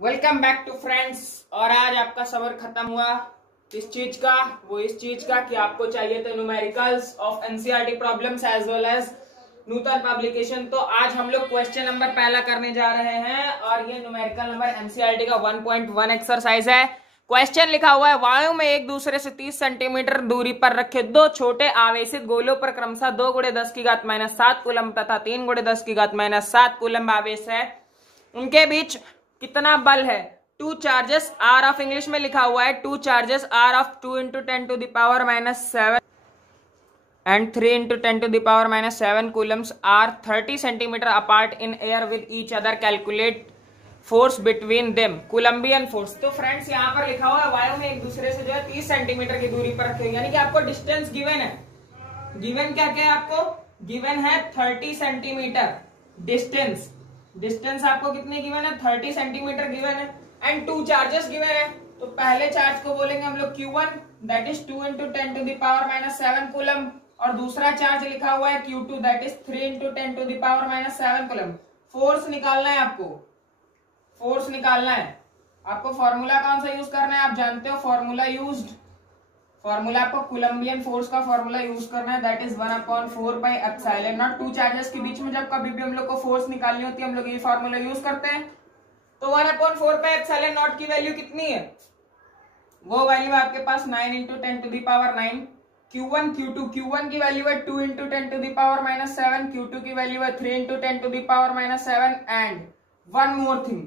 Welcome back to friends. और आज आपका सबर खत्म हुआ किस चीज का? वो इस चीज का कि आपको चाहिए थे numericals of NCERT problems as well as Nutan publication. तो आज हम लोग क्वेश्चन नंबर पहला करने जा रहे हैं और ये न्यूमेरिकल नंबर एनसीईआरटी का 1.1 एक्सरसाइज है। क्वेश्चन लिखा हुआ है, वायु में एक दूसरे से 30 सेंटीमीटर दूरी पर रखे दो छोटे आवेशित गोलों पर क्रमशः 2 × 10⁻⁷ कूलम तथा 3 × 10⁻⁷ कूलम आवेश है, उनके बीच कितना बल है? Two charges are of, English में लिखा हुआ है two charges are of 2 × 10⁻⁷ and 3 × 10⁻⁷ coulombs are 30 centimeter apart in air with each other. Calculate force between them, Coulombian force। तो फ्रेंड्स यहाँ पर लिखा हुआ है वायु में एक दूसरे से जो है 30 सेंटीमीटर की दूरी पर रखे, यानी कि आपको डिस्टेंस गिवन है। गिवन क्या क्या है आपको? गिवन है 30 सेंटीमीटर डिस्टेंस। डिस्टेंस आपको कितने गिवन है? 30 सेंटीमीटर गिवन है एंड 2 चार्जेस गिवन है। तो पहले चार्ज को बोलेंगे हम लोग Q1 दैट इज 2 × 10⁻⁷ कूलम, और दूसरा चार्ज लिखा हुआ है Q2 that is 3 × 10⁻⁷ coulomb. Force निकालना है आपको, फोर्स निकालना है आपको। फॉर्मूला कौन सा यूज करना है आप जानते हो? फॉर्मूला यूज्ड, फॉर्मूला आपको कोलंबियन फोर्स का फॉर्मूला यूज करना है दैट इज 1/4πε0। टू चार्जेस के बीच में जब कभी भी हम लोग को फोर्स निकालनी होती है हम लोग ये फॉर्मूला यूज करते हैं। तो 1/4πε0 की वैल्यू कितनी है? वो वैल्यू आपके पास 9 × 10⁹ Q1 Q2। Q1 की वैल्यू है 2 × 10⁻⁷, Q2 की वैल्यू है 3 × 10⁻⁷। एंड वन मोर थिंग,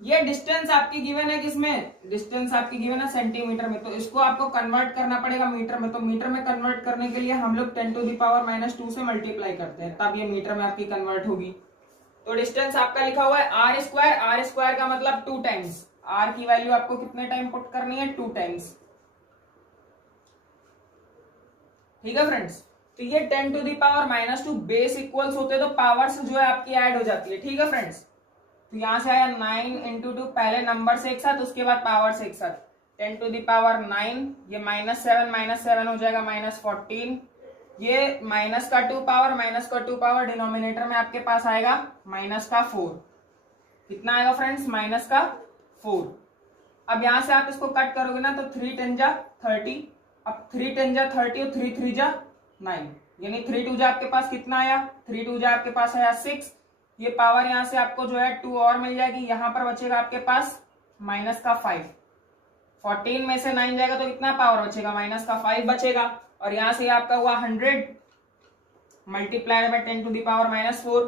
ये डिस्टेंस आपकी गिवन है किसमें? डिस्टेंस आपकी गिवन है सेंटीमीटर में, तो इसको आपको कन्वर्ट करना पड़ेगा मीटर में। तो मीटर में कन्वर्ट करने के लिए हम लोग 10⁻⁻² से मल्टीप्लाई करते हैं, तब ये मीटर में आपकी कन्वर्ट होगी। तो डिस्टेंस आपका लिखा हुआ है r²। r² का मतलब 2 टाइम्स। r की वैल्यू आपको कितने टाइम पुट करनी है? 2 टाइम्स। ठीक है फ्रेंड्स, तो ये 10⁻⁻² बेस इक्वल्स होते तो पावर्स जो है आपकी ऐड हो जाती है। ठीक है फ्रेंड्स, तो यहां से आया 9 × 2, पहले नंबर से एक साथ उसके बाद पावर से एक साथ। 10⁹, ये -7 हो जाएगा -14। ये माइनस का 2 पावर डिनोमिनेटर में आपके पास आएगा -4। कितना आएगा फ्रेंड्स? -4। अब यहां से आप इसको कट करोगे ना तो 3 × 10 = 30। अब 3 × 10 = 30 और 3 × 3 = 9, यानी 3 × 2 आपके पास कितना आया? 3 × 2 आपके पास आया 6। ये पावर यहां से आपको जो है 2 और मिल जाएगी, यहां पर बचेगा आपके पास -5। 14 में से 9 जाएगा तो कितना पावर बचेगा? -5 बचेगा। और यहां से आपका हुआ 100 मल्टीप्लाइड बाय 10⁻⁻4।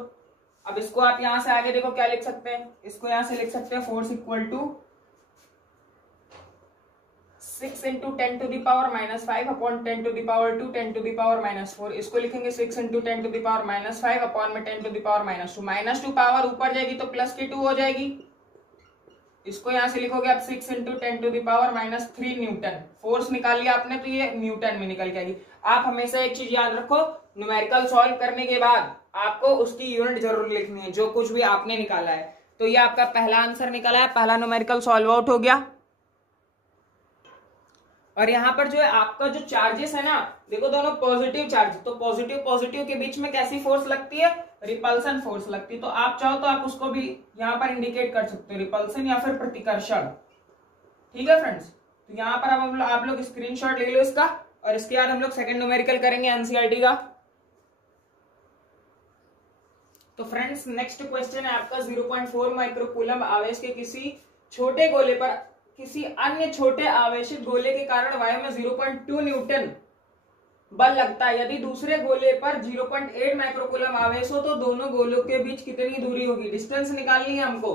अब इसको आप यहां से आगे देखो क्या लिख सकते हैं? इसको यहां से लिख सकते हैं फोर्स इक्वल टू 6 × 10⁻⁵ अपॉन 10⁻², 10⁻⁻4। इसको लिखेंगे 6 × 10⁻⁵ अपॉन में 10⁻²। -2 पावर ऊपर जाएगी तो प्लस की 2 हो जाएगी। इसको यहां से लिखोगे आप 6 × 10⁻³ न्यूटन। फोर्स निकाल लिया आपने तो ये न्यूटन में निकल के आएगी। आप हमेशा एक चीज याद रखो, न्यूमेरिकल सॉल्व करने के बाद आपको उसकी यूनिट जरूर लिखनी है जो कुछ भी आपने निकाला है। तो ये आपका पहला आंसर निकला है, पहला न्यूमेरिकल सॉल्व आउट हो गया। और यहाँ पर जो है आपका जो चार्जेस है ना, देखो दोनों पॉजिटिव चार्ज, तो पॉजिटिव के बीच में कैसी फोर्स लगती है? रिपल्सन फोर्स लगती है। तो आप चाहो तो आप उसको भी यहाँ पर इंडिकेट कर सकते हो, रिपल्सन या फिर प्रतिकर्षण। ठीक है फ्रेंड्स, तो यहाँ पर अब आप लोग स्क्रीनशॉट ले लो इसका, और इसके बाद हम लोग सेकंड न्यूमेरिकल करेंगे एनसीईआरटी का। तो फ्रेंड्स नेक्स्ट क्वेश्चन है आपका 0.4 माइक्रोकूलम आवेश के किसी छोटे गोले पर किसी अन्य छोटे आवेशित गोले के कारण वायु में 0.2 न्यूटन बल लगता है। यदि दूसरे गोले पर 0.8 माइक्रोकूलम आवेश हो तो दोनों गोलों के बीच कितनी दूरी होगी? डिस्टेंस निकालनी है हमको।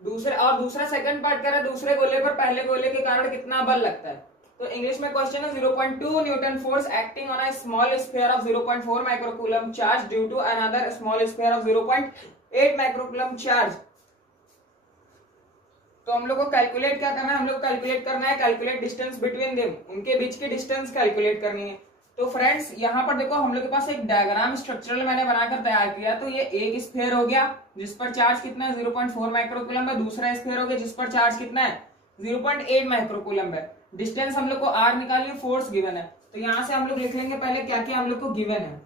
दूसरा सेकंड पार्ट कर रहा है दूसरे गोले पर पहले गोले के कारण कितना बल लगता है। तो इंग्लिश में क्वेश्चन है 0.2 newton force acting on a small sphere of 0.4 microcoulomb charge due to another small sphere of 0.8 microcoulomb charge. तो हम लोग को कैलकुलेट क्या करना है? हम लोग कैलकुलेट करना है कैलकुलेट डिस्टेंस बिटवीन देम, उनके बीच की डिस्टेंस कैलकुलेट करनी है। तो फ्रेंड्स यहाँ पर देखो हम लोग के पास एक डायग्राम स्ट्रक्चरल मैंने बनाकर तैयार किया। तो ये एक स्फीयर हो गया जिस पर चार्ज कितना है? 0.4 माइक्रोकूलम है। दूसरा स्फीयर हो गया जिस पर चार्ज कितना है? 0.8 माइक्रोकूलम है। डिस्टेंस हम लोग को r निकालिए, फोर्स गिवन है। तो यहाँ से हम लोग लिख लेंगे पहले क्या क्या हम लोग को गिवन है।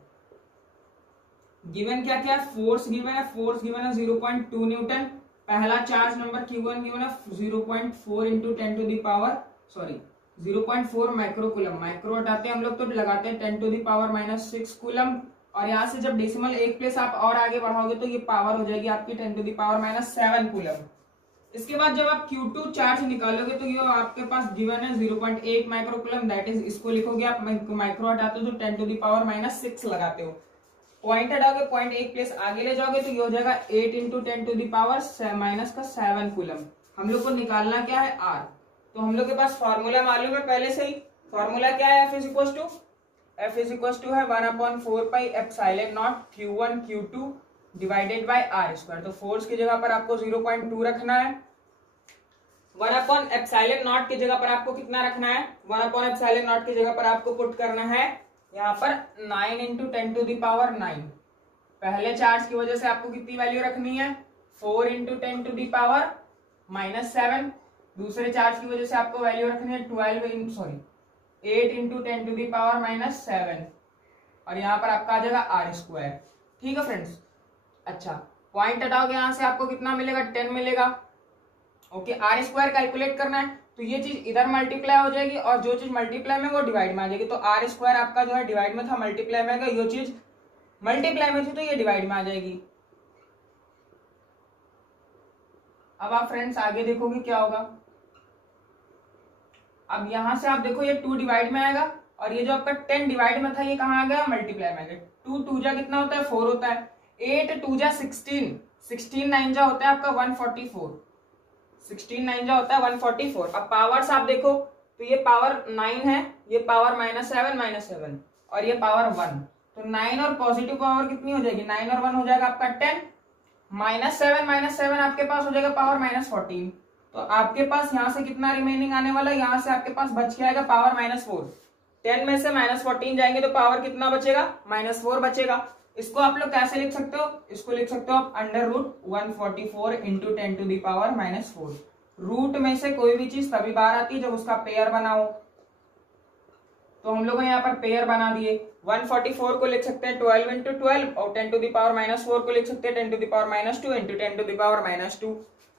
गिवन क्या क्या? फोर्स गिवन है, फोर्स गिवन है 0.2 न्यूटन। पहला चार्ज नंबर Q1 गिवन है 0.4 into 10 to the power 0.4 microcoulomb. Micro हटाते हैं हम लोग तो लगाते हैं 10 टू दी पावर -6 कूलम। और यहाँ से जब डेसिमल एक प्लेस आप और आगे बढ़ाओगे तो ये पावर हो जाएगी आपकी 10 टू दी पावर -7 कूलम। इसके बाद जब आप Q2 चार्ज निकालोगे तो ये आपके पास गिवन है 0.8 माइक्रोकूलम, दैट इज इसको लिखोगे आप माइक्रो हटाते हो तो 10 टू दी पावर -6 लगाते हो। पॉइंट हटाओगे, पॉइंट एक प्लेस आगे ले जाओगे तो ये हो जाएगा 8 into 10 to the power -7 coulomb. हम लोग को निकालना क्या है R। तो हम लोग के पास फॉर्मूला मालूम है पहले से ही। फॉर्मूला क्या है? F इज इक्वल टू है 1/4 pi epsilon not Q1 Q2 divided by R²। तो फोर्स की जगह पर आपको 0.2 रखना है। 1/एप्सिलॉन नॉट की जगह पर आपको कितना रखना है? 1/एप्सिलॉन नॉट की जगह पर आपको पुट करना है यहाँ पर 9 इंटू 10 टू दी पावर 9। पहले चार्ज की वजह से आपको कितनी वैल्यू रखनी है? 4 इंटू 10 टू दी पावर -7। दूसरे चार्ज की वजह से आपको वैल्यू रखनी है 8 इंटू 10 टू दी पावर -7 और यहाँ पर आपका आ जाएगा R²। ठीक है फ्रेंड्स। अच्छा, पॉइंट हटाओगे यहाँ से आपको कितना मिलेगा? 10 मिलेगा। ओके, R² कैलकुलेट करना है तो ये चीज इधर मल्टीप्लाई हो जाएगी और जो चीज मल्टीप्लाई में वो डिवाइड में आ जाएगी। तो R² आपका जो है डिवाइड में था, मल्टीप्लाई में आएगा। ये चीज मल्टीप्लाई में थी तो ये डिवाइड में आ जाएगी। अब आप फ्रेंड्स आगे देखोगे क्या होगा। अब यहां से आप देखो ये 2 डिवाइड में आएगा और ये जो आपका 10 डिवाइड में था ये कहाँ आ गया? मल्टीप्लाई में आ गया। 2 2 जा कितना होता है? 4 होता है। 8 2 जा 16, 16 9 जा होता है आपका 144, 16 9 जा होता है 144। अब पावर्स आप देखो तो ये पावर 9 है, ये पावर -7 और ये पावर 1। तो 9 और पॉजिटिव पावर कितनी हो जाएगी? 9 और 1 हो जाएगा आपका 10। -7 आपके पास हो जाएगा पावर -14। तो आपके पास यहाँ से कितना रिमेनिंग आने वाला है? यहाँ से आपके पास बच के आएगा पावर -4। 10 में से -14 जाएंगे तो पावर कितना बचेगा? -4 बचेगा। इसको आप लोग कैसे लिख सकते हो? इसको लिख सकते हो आप √144 into 10 to the power -4। Root में से कोई भी चीज तभी बाहर आती है जब उसका पेयर बनाओ। तो हम लोग यहाँ पर पेयर बना दिए। 144 को लिख सकते हैं 12 इंटू 12 और 10 टू दी पावर -4 को लिख सकते हैं 10 to the power -2 into 10 to the power -2।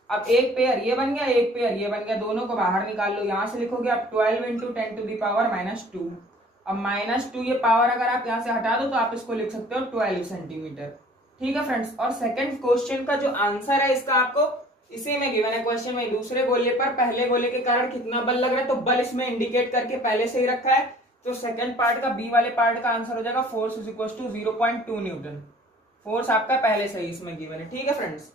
अब एक पेयर ये बन गया, एक पेयर ये बन गया, दोनों को बाहर निकाल लो। यहाँ से लिखोगे आप 12 इंटू 10 टू दी पावर -2। अब -2 ये पावर अगर आप यहाँ से हटा दो तो आप इसको लिख सकते हो 12 सेंटीमीटर। ठीक है फ्रेंड्स। और सेकंड क्वेश्चन का जो आंसर है इसका आपको इसी में गिवन है क्वेश्चन में। दूसरे गोले पर पहले गोले के कारण कितना बल लग रहा है तो बल इसमें इंडिकेट करके पहले से ही रखा है। तो सेकंड पार्ट का बी वाले पार्ट का आंसर हो जाएगा force is equal to 0.2 newton. Force आपका पहले से ही इसमें गिवन है। ठीक है फ्रेंड्स।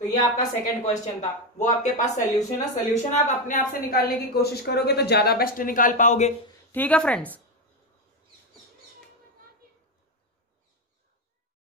तो ये आपका सेकंड क्वेश्चन था, वो आपके पास सोल्यूशन है। सोल्यूशन आप अपने आप से निकालने की कोशिश करोगे तो ज्यादा बेस्ट निकाल पाओगे। ठीक है फ्रेंड्स।